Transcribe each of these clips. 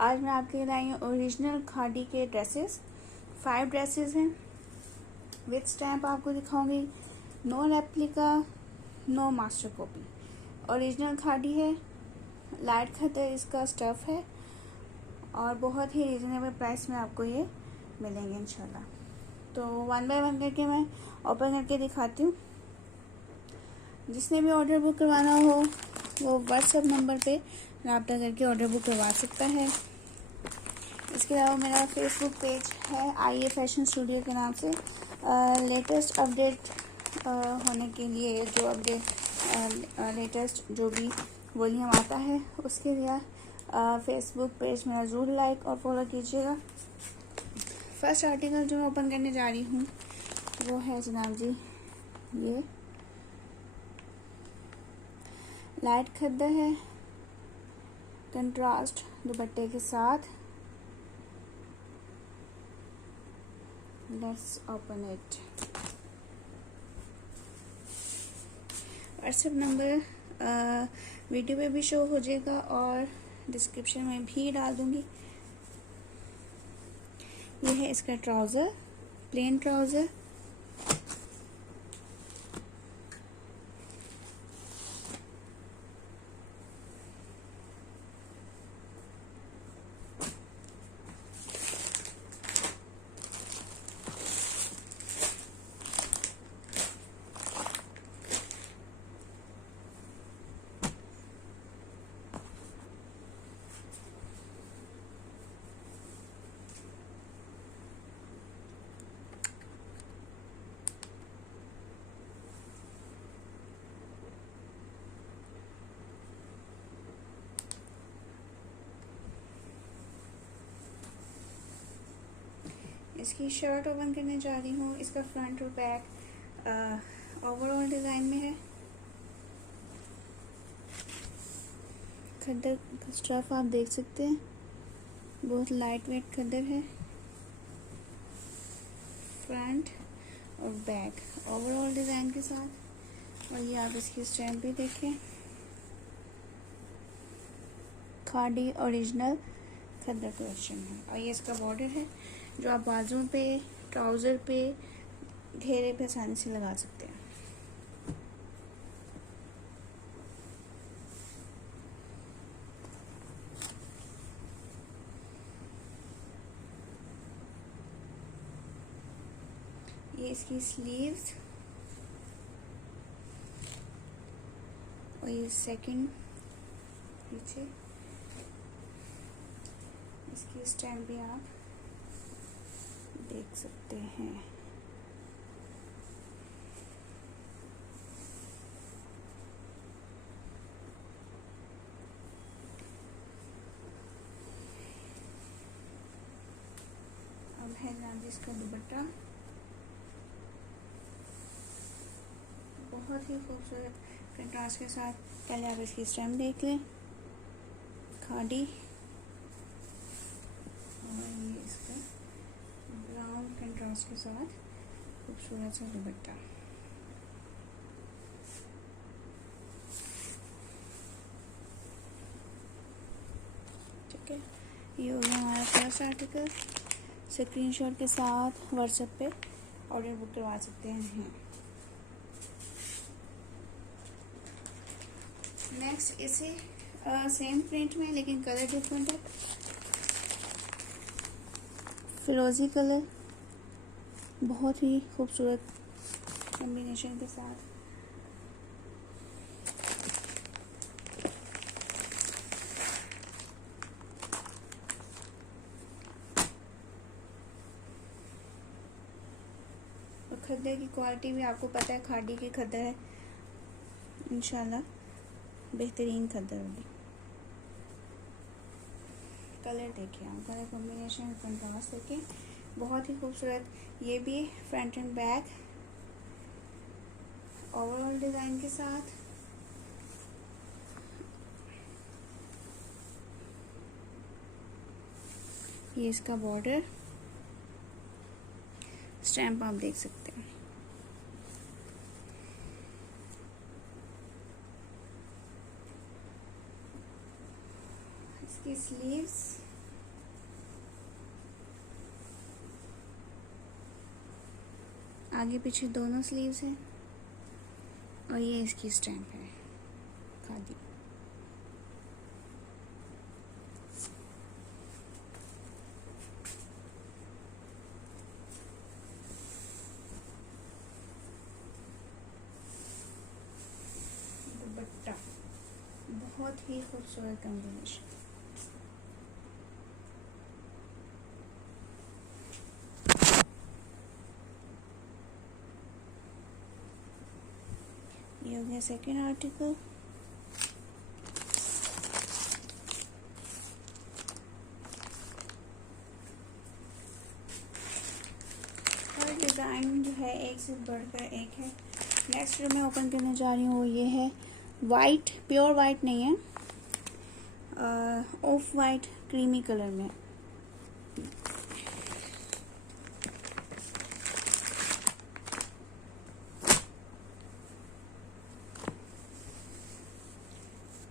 आज मैं आपके लिए लाई हूँ ओरिजिनल खादी के ड्रेसेस। 5 ड्रेसेस हैं विथ स्टैम्प आपको दिखाऊंगी। No replica, no master copy, original khadi है। लाइट खतर इसका स्टफ़ है और बहुत ही रीज़नेबल प्राइस में आपको ये मिलेंगे इंशाल्लाह। तो वन बाय वन करके मैं ओपन करके दिखाती हूँ। जिसने भी ऑर्डर बुक करवाना हो वो व्हाट्सएप नंबर पे रब्ता करके ऑर्डर बुक करवा सकता है। इसके अलावा मेरा फेसबुक पेज है आइए फैशन स्टूडियो के नाम से। लेटेस्ट अपडेट होने के लिए जो अपडेट लेटेस्ट जो भी वॉल्यूम आता है उसके लिए फेसबुक पेज मेरा ज़रूर लाइक और फॉलो कीजिएगा। फर्स्ट आर्टिकल जो मैं ओपन करने जा रही हूँ वो है जनाब जी ये लाइट खद्दर है, कंट्रास्ट दुपट्टे के साथ। Let's open it. WhatsApp number video पे भी शो हो जाएगा और डिस्क्रिप्शन में भी डाल दूंगी। ये है इसका ट्राउज़र, प्लेन ट्राउज़र। इसकी शर्ट ओपन करने जा रही हूँ। इसका फ्रंट और बैक ओवरऑल डिज़ाइन में है। खद्दर का स्टफ आप देख सकते हैं, बहुत लाइट वेट खद्दर है। फ्रंट और बैक ओवरऑल डिज़ाइन के साथ। और ये आप इसकी स्टैम्प भी देखें, खादी ओरिजिनल खद्दर कलेक्शन है। और ये इसका बॉर्डर है जो आप बाजुओं पे, ट्राउज़र पे, घेरे पे आसानी से लगा सकते हैं। ये इसकी स्लीव्स और ये सेकंड पीछे इसकी स्टैम्प भी आप देख सकते हैं। अब है जनाब इसका दुपट्टा, बहुत ही खूबसूरत कंट्रास्ट के साथ। पहले आप इसकी स्टैम्प देख लें, खादी। और ये इसका ब्राउन कंट्रास्ट के साथ खूबसूरत सा दुपट्टा। ठीक है, ये हो गया हमारा फर्स्ट आर्टिकल। स्क्रीनशॉट के साथ व्हाट्सएप पे ऑर्डर बुक करवा सकते हैं। नेक्स्ट इसे सेम प्रिंट में लेकिन कलर डिफरेंट है। फिरोजी कलर, बहुत ही खूबसूरत कॉम्बिनेशन के साथ। और खद्दर की क्वालिटी भी आपको पता है, खादी की खद्दर है, इंशाल्लाह बेहतरीन खद्दर होगी। कलर देखिए आप, कलर कॉम्बिनेशन, कंट्रास्ट देखिए, बहुत ही खूबसूरत। ये भी front end back overall design के साथ। ये इसका बॉर्डर, स्टैम्प आप देख सकते हैं। इसकी स्लीव्स आगे पीछे दोनों स्लीव्स हैं और ये इसकी स्टैम्प है खादी। दुपट्टा बहुत ही खूबसूरत कॉम्बिनेशन। ये हो गया सेकेंड आर्टिकल। हर डिज़ाइन जो है एक से बढ़कर एक है। नेक्स्ट जो मैं ओपन करने जा रही हूँ वो ये है वाइट, प्योर वाइट नहीं है, ऑफ वाइट क्रीमी कलर में।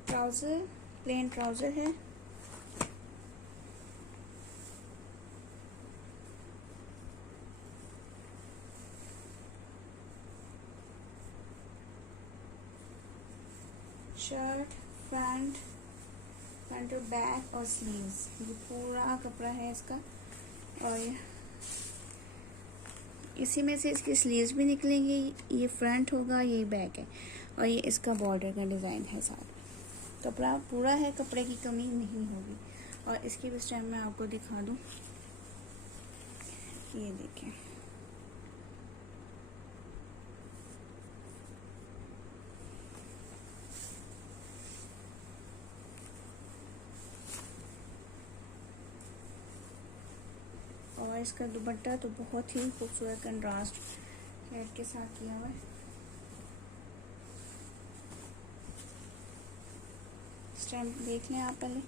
ट्राउज़र, प्लेन ट्राउज़र है। शर्ट, फ्रंट और बैक और स्लीव्स, ये पूरा कपड़ा है इसका। और इसी में से इसकी स्लीव्स भी निकलेंगी। ये फ्रंट होगा, ये बैक है और ये इसका बॉर्डर का डिज़ाइन है साथ। कपड़ा पूरा है, कपड़े की कमी नहीं होगी। और इसकी भी स्टैम्प मैं आपको दिखा दूँ, ये देखें। और इसका दुपट्टा तो बहुत ही खूबसूरत कंट्रास्ट रेड के साथ किया हुआ है। स्टैम्प देख लें आप पहले।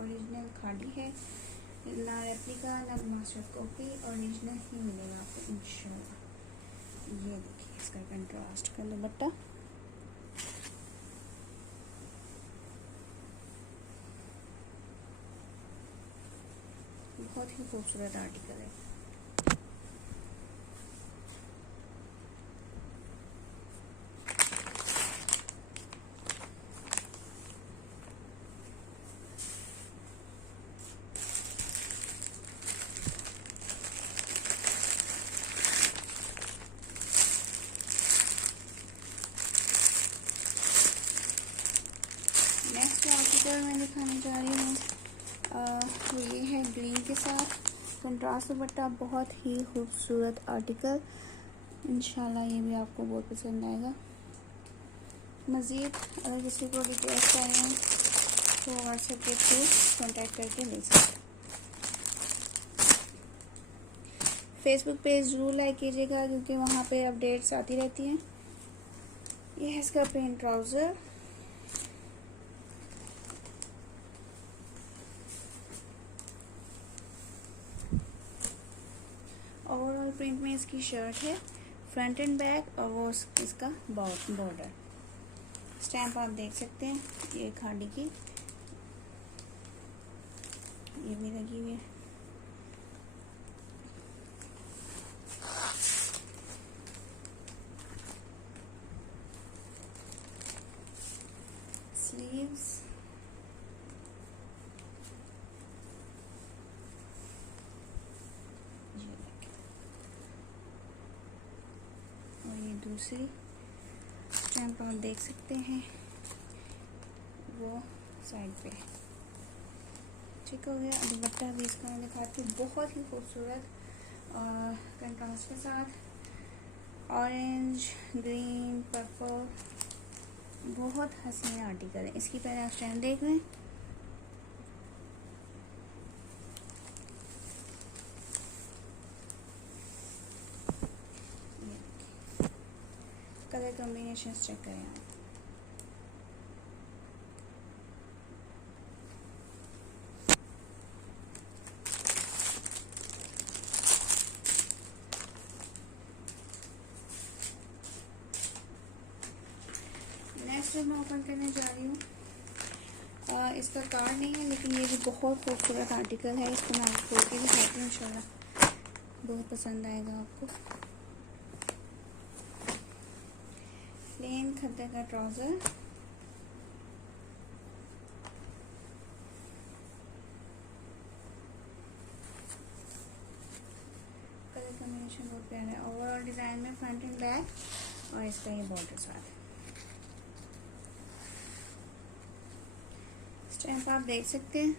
ओरिजिनल खादी है, ना रेप्लिका ना मास्टर कॉपी, ओरिजिनल ही मिलेगा आपको इंशाल्लाह। ये देखिए इसका कंट्रास्ट का दुपट्टा। बहुत ही खूबसूरत आर्टिकल है। नेक्स्ट आर्टिकल मैं दिखाने जा रही हूँ तो ये है ग्रीन के साथ कंट्रास्ट दुपट्टा। बहुत ही खूबसूरत आर्टिकल, इंशाल्लाह ये भी आपको बहुत पसंद आएगा। मज़ीद अगर किसी को रिक्वेस्ट चाहिए तो व्हाट्सएप के थ्रू कॉन्टैक्ट करके ले सकते हैं। फेसबुक पेज ज़रूर लाइक कीजिएगा क्योंकि वहाँ पे अपडेट्स आती रहती हैं। ये है इसका प्लेन ट्राउज़र। ओवरऑल प्रिंट में इसकी शर्ट है, फ्रंट एंड बैक, और वो इसका बॉर्डर। स्टैम्प आप देख सकते हैं, ये खादी की ये भी लगी हुई है। स्लीव्स, दूसरी स्टैम्प आप देख सकते हैं वो साइड पे। ठीक हो गया। दुपट्टा भी इसका मैं दिखाती हूँ, बहुत ही खूबसूरत कंट्रास्ट के साथ। ऑरेंज, ग्रीन, पर्पल, बहुत हसीन आर्टिकल है। इसकी पहले आप स्टैम्प देख लें। कलर कॉम्बिनेशन चेक करें आप। नेक्स्ट मैं ओपन करने जा रही हूँ, इसका कार्ड नहीं है, लेकिन ये भी बहुत खूबसूरत आर्टिकल है। इसको मैं आपको खोल के दिखाती हूँ, इंशाल्लाह बहुत पसंद आएगा आपको। प्लेन खद्दर का ट्राउज़र, कलर कॉम्बिनेशन बहुत प्यारा है। ओवरऑल डिज़ाइन में फ्रंट एंड बैक, और इसका ये बॉर्डर साथ है। स्टैम्प आप देख सकते हैं,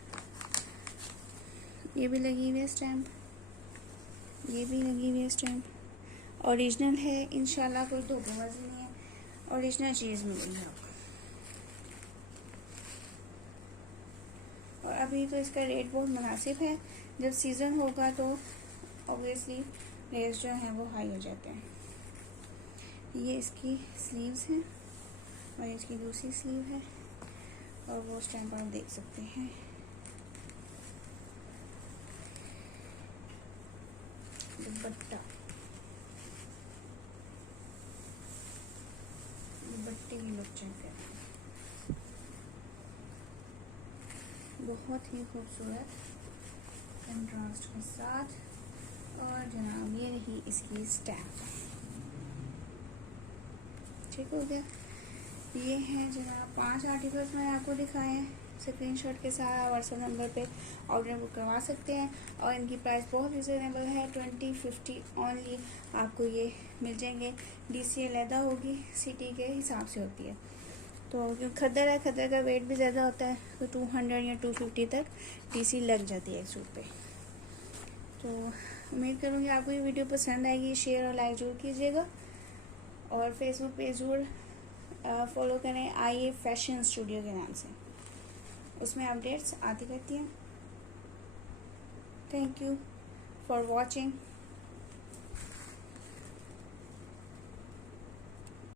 ये भी लगी हुई है स्टैम्प, ये भी लगी हुई है स्टैम्प। ओरिजिनल है इंशाल्लाह, कोई धोखेबाजी नहीं है, ओरिजिनल चीज़ मिलेगी आपको। और अभी तो इसका रेट बहुत मुनासिब है, जब सीज़न होगा तो ऑब्वियसली रेट्स जो हैं वो हाई हो जाते हैं। ये इसकी स्लीव्स हैं और इसकी दूसरी स्लीव है, और वो स्टैम्प आप देख सकते हैं। दुपट्टा, दुपट्टे की लुक चेक करें, बहुत ही खूबसूरत कंट्रास्ट के साथ। और जनाब ये रही इसकी स्टैम्प, ठीक हो गया। ये हैं जनाब 5 आर्टिकल्स मैंने आपको दिखाए हैं। स्क्रीनशॉट के साथ व्हाट्सएप नंबर पे ऑर्डर बुक करवा सकते हैं, और इनकी प्राइस बहुत रिजनेबल है, 20-50 ऑनली आपको ये मिल जाएंगे। डीसी अलहदा होगी, सिटी के हिसाब से होती है, तो क्योंकि खद्दर है, खद्दर का वेट भी ज़्यादा होता है, तो 200 या 250 तक डीसी लग जाती है एक सूट पे। तो उम्मीद करूँगी आपको ये वीडियो पसंद आएगी। शेयर और लाइक जरूर कीजिएगा, और फेसबुक पेज जरूर फॉलो करें, आइए फैशन स्टूडियो के नाम से, उसमें अपडेट्स आती रहती हैं। Thank you for watching.